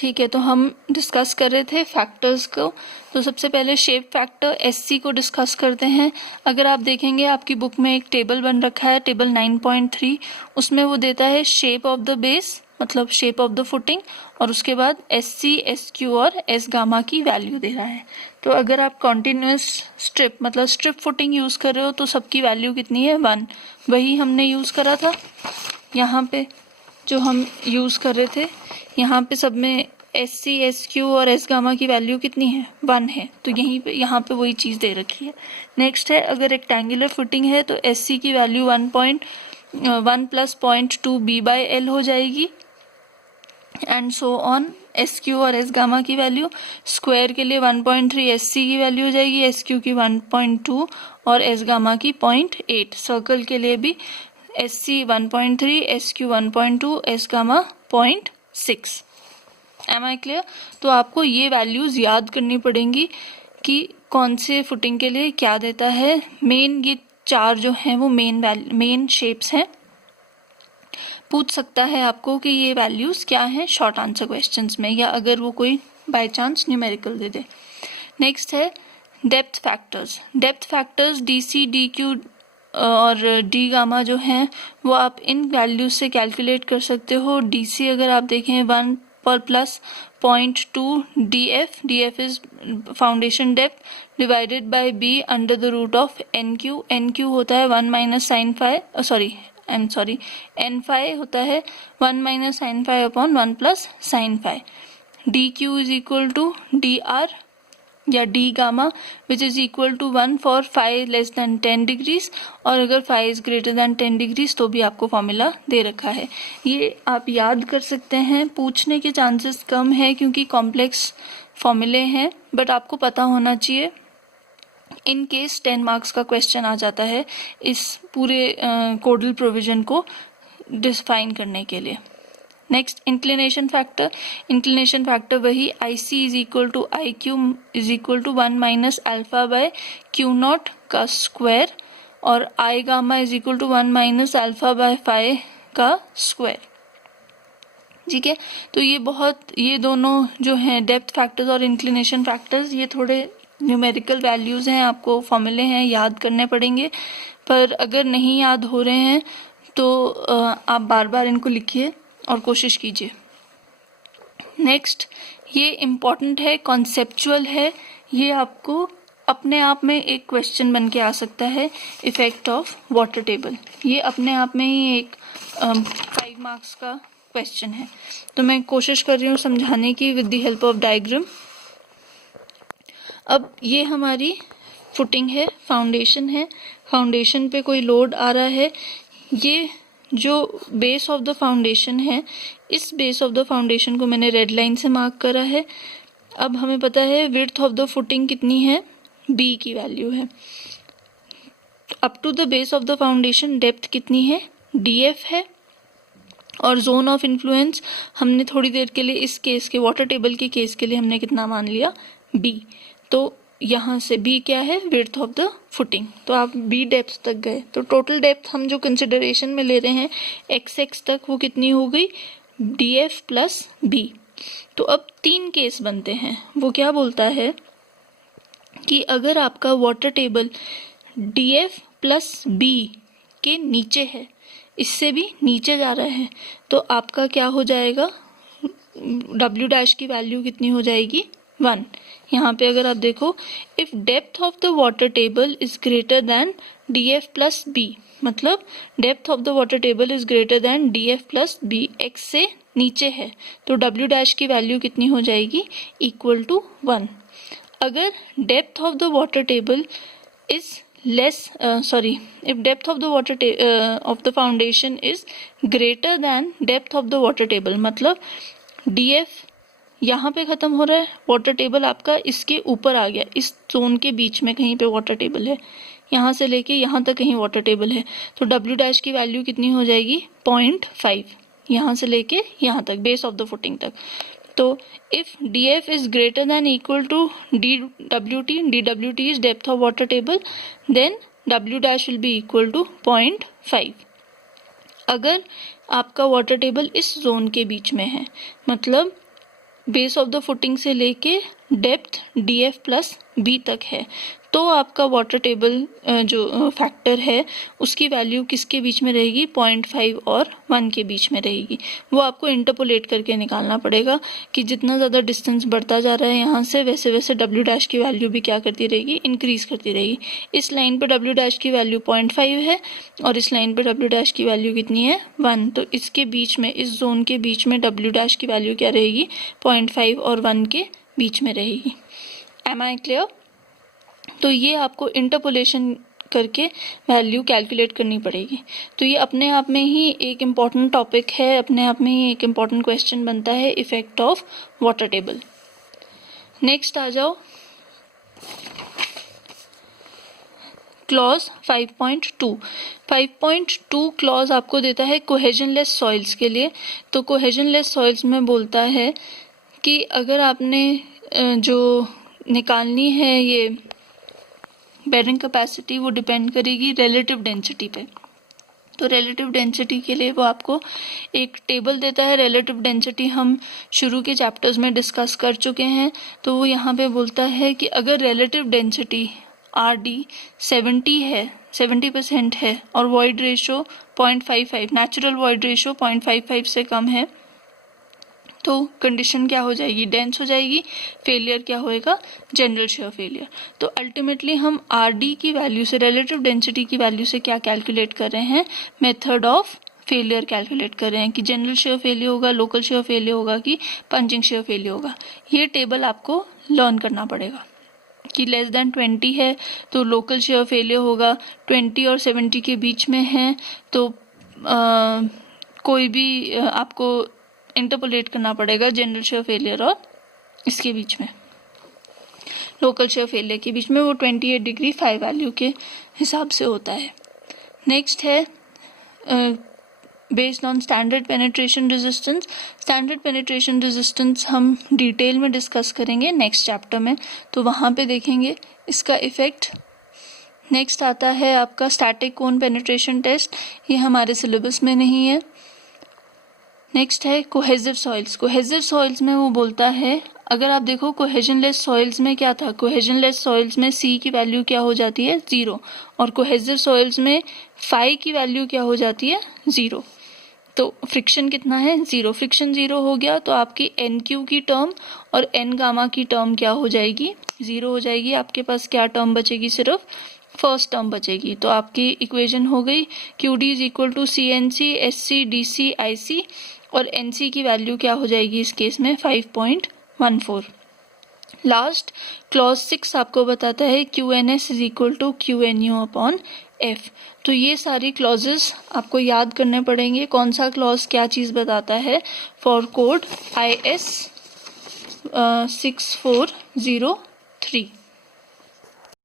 ठीक है, तो हम डिस्कस कर रहे थे फैक्टर्स को। तो सबसे पहले शेप फैक्टर एससी को डिस्कस करते हैं। अगर आप देखेंगे आपकी बुक में एक टेबल बन रखा है, टेबल 9.3, उसमें वो देता है शेप ऑफ द बेस, मतलब शेप ऑफ द फुटिंग, और उसके बाद एससी, एसक्यू और एस गामा की वैल्यू दे रहा है। तो अगर आप कॉन्टिन्यूस स्ट्रिप मतलब स्ट्रिप फुटिंग यूज़ कर रहे हो तो सबकी वैल्यू कितनी है, 1। वही हमने यूज़ करा था यहाँ पे, जो हम यूज़ कर रहे थे। यहाँ पे सब में एस सी, एस क्यू और एस गामा की वैल्यू कितनी है, 1 है। तो यहाँ पे वही चीज़ दे रखी है। नेक्स्ट है, अगर रेक्टेंगुलर फुटिंग है तो एस सी की value 1 plus 0.2 B by L हो जाएगी, and so on. S Q और एस गामा की वैल्यू, स्क्वायर के लिए 1.3 एस सी की वैल्यू हो जाएगी, एस क्यू की 1.2 और एस गामा की 0.8। सर्कल के लिए भी S C 1.3, S Q 1.2, S gamma 0.6। Am I clear? तो आपको ये वैल्यूज़ याद करनी पड़ेंगी कि कौन से फुटिंग के लिए क्या देता है। मेन ये 4 जो हैं वो मेन शेप्स हैं। पूछ सकता है आपको कि ये वैल्यूज़ क्या हैं शॉर्ट आंसर क्वेश्चंस में, या अगर वो कोई बाय चांस न्यूमेरिकल दे दे। नेक्स्ट है depth factors. Depth factors D C, D Q और डी गामा जो हैं वो आप इन वैल्यूज से कैलकुलेट कर सकते हो। डी सी अगर आप देखें 1 पर plus 0.2 D F is foundation depth divided by B under the root of N Q. N Q होता है 1 minus sine phi, N phi होता है 1 minus sine phi upon 1 plus sine phi. D Q is equal to D R या D gamma which is equal to 1 for phi less than 10 degrees, और अगर phi is greater than 10 degrees तो भी आपको formula दे रखा है। ये आप याद कर सकते हैं, पूछने के चांसेस कम है क्योंकि कॉम्प्लेक्स फॉर्मूले हैं, बट आपको पता होना चाहिए इन केस 10 मार्क्स का क्वेश्चन आ जाता है इस पूरे कोडल प्रोविजन को डिफाइन करने के लिए। Next inclination factor. Inclination factor वही I C is equal to I Q is equal to 1 minus alpha by Q naught का स्क्वायर, और I gamma is equal to 1 minus alpha by phi का square. ठीक है, तो ये दोनों जो हैं डेप्थ फैक्टर्स और इंक्लिनेशन फैक्टर्स, ये थोड़े न्यूमेरिकल वैल्यूज हैं, आपको फॉर्मूले हैं याद करने पड़ेंगे। पर अगर नहीं याद हो रहे हैं तो आप बार बार इनको लिखिए और कोशिश कीजिए। नेक्स्ट, ये इम्पॉर्टेंट है, कॉन्सेप्चुअल है, ये आपको अपने आप में एक क्वेश्चन बन के आ सकता है। इफेक्ट ऑफ वाटर टेबल, ये अपने आप में ही एक 5 मार्क्स का क्वेश्चन है। तो मैं कोशिश कर रही हूँ समझाने की with the help of diagram. अब ये हमारी फुटिंग है, फाउंडेशन है, फाउंडेशन पे कोई लोड आ रहा है। ये जो बेस ऑफ द फाउंडेशन है, इस बेस ऑफ द फाउंडेशन को मैंने रेड लाइन से मार्क करा है। अब हमें पता है विड्थ ऑफ द फुटिंग कितनी है, बी की वैल्यू है। Up to the base of the foundation depth कितनी है, डी एफ है, और जोन ऑफ इन्फ्लुएंस हमने थोड़ी देर के लिए इस केस के वाटर टेबल के केस के लिए हमने कितना मान लिया, बी। तो यहाँ से बी क्या है, विड्थ ऑफ द फुटिंग। तो आप बी डेप्थ तक गए, तो टोटल डेप्थ हम जो कंसिडरेशन में ले रहे हैं एक्स एक्स तक, वो कितनी हो गई, डी एफ प्लस बी। तो अब 3 केस बनते हैं। वो क्या बोलता है कि अगर आपका water table D F plus B के नीचे है, इससे भी नीचे जा रहा है, तो आपका क्या हो जाएगा, डब्ल्यू डैश की वैल्यू कितनी हो जाएगी, 1। यहाँ पे अगर आप देखो, if depth of the water table is greater than D F plus B, मतलब depth of the water table is greater than D F plus B, X से नीचे है, तो डब्ल्यू डैश की वैल्यू कितनी हो जाएगी, इक्वल टू 1। अगर depth of the water table is if depth of the water of the foundation is greater than depth of the water table, मतलब df यहाँ पे खत्म हो रहा है, वाटर टेबल आपका इसके ऊपर आ गया, इस जोन के बीच में कहीं पे वाटर टेबल है, यहाँ से लेके यहाँ तक कहीं वाटर टेबल है, तो डब्ल्यू डैश की वैल्यू कितनी हो जाएगी, 0.5, यहाँ से लेके यहाँ तक, बेस ऑफ द फुटिंग तक। तो if df is greater than equal to dwt is depth of water table, then w dash will be equal to 0.5। अगर आपका वाटर टेबल इस जोन के बीच में है, मतलब बेस ऑफ द फुटिंग से लेके डेप्थ DF प्लस B तक है, तो आपका वाटर टेबल जो फैक्टर है उसकी वैल्यू किसके बीच में रहेगी, 0.5 और 1 के बीच में रहेगी। वो आपको इंटरपोलेट करके निकालना पड़ेगा कि जितना ज़्यादा डिस्टेंस बढ़ता जा रहा है यहाँ से, वैसे वैसे W' की वैल्यू भी क्या करती रहेगी, इंक्रीज़ करती रहेगी। इस लाइन पर W' की वैल्यू 0.5 है और इस लाइन पर W' की वैल्यू कितनी है, 1। तो इसके बीच में, इस जोन के बीच में W' की वैल्यू क्या रहेगी, 0.5 और 1 के बीच में रहेगी। Am I clear? तो ये आपको इंटरपोलेशन करके वैल्यू कैलकुलेट करनी पड़ेगी। तो ये अपने आप में ही एक इम्पॉर्टेंट टॉपिक है, अपने आप में ही एक इम्पॉर्टेंट क्वेश्चन बनता है, effect of water table. Next आ जाओ, क्लॉज 5.2। 5.2 क्लॉज आपको देता है कोहेजनलेस सॉइल्स के लिए। तो कोहेजनलेस सॉइल्स में बोलता है कि अगर आपने जो निकालनी है ये बेरिंग कैपेसिटी, वो डिपेंड करेगी रिलेटिव डेंसिटी पे। तो रिलेटिव डेंसिटी के लिए वो आपको एक टेबल देता है। रिलेटिव डेंसिटी हम शुरू के चैप्टर्स में डिस्कस कर चुके हैं। तो वो यहाँ पे बोलता है कि अगर रिलेटिव डेंसिटी RD 70% है और void ratio 0.55, natural void ratio 0.55 से कम है, तो कंडीशन क्या हो जाएगी, डेंस हो जाएगी। फेलियर क्या होएगा, जनरल शेयर फेलियर। तो अल्टीमेटली हम RD की वैल्यू से, रिलेटिव डेंसिटी की वैल्यू से क्या कैलकुलेट कर रहे हैं, मेथड ऑफ फेलियर कैलकुलेट कर रहे हैं कि जनरल शेयर फेलियर होगा, लोकल शेयर फेलियर होगा कि पंचिंग शेयर फेलियर होगा। ये टेबल आपको लर्न करना पड़ेगा कि लेस देन 20 है तो लोकल शेयर फेलियर होगा, 20 और 70 के बीच में है तो कोई भी आपको इंटरपोलेट करना पड़ेगा जनरल शेयर फेलियर और इसके बीच में, लोकल शेयर फेलियर के बीच में। वो 28 डिग्री 5 वैल्यू के हिसाब से होता है। नेक्स्ट है based on standard penetration resistance. Standard penetration resistance हम डिटेल में डिस्कस करेंगे नेक्स्ट चैप्टर में, तो वहाँ पे देखेंगे इसका इफेक्ट। नेक्स्ट आता है आपका स्टैटिक कोन पेनिट्रेशन टेस्ट, ये हमारे सिलेबस में नहीं है। नेक्स्ट है कोहेसिव सॉइल्स। कोहेसिव सॉइल्स में वो बोलता है, अगर आप देखो कोहेजनलेस सॉइल्स में क्या था, कोहेजनलेस सॉइल्स में C की वैल्यू क्या हो जाती है, 0, और कोहेसिव सॉइल्स में फाई की वैल्यू क्या हो जाती है, 0। तो फ्रिक्शन कितना है, 0। फ्रिक्शन 0 हो गया तो आपकी NQ की टर्म और N गामा की टर्म क्या हो जाएगी, 0 हो जाएगी। आपके पास क्या टर्म बचेगी, सिर्फ फर्स्ट टर्म बचेगी। तो आपकी इक्वेशन हो गई QD is equal to CNC SC DC IC, और NC की वैल्यू क्या हो जाएगी इस केस में, 5.14। लास्ट क्लॉज 6 आपको बताता है QNS is equal to QNU upon F। तो ये सारी क्लॉजेस आपको याद करने पड़ेंगे, कौन सा क्लॉज क्या चीज़ बताता है, फॉर कोड IS 6403।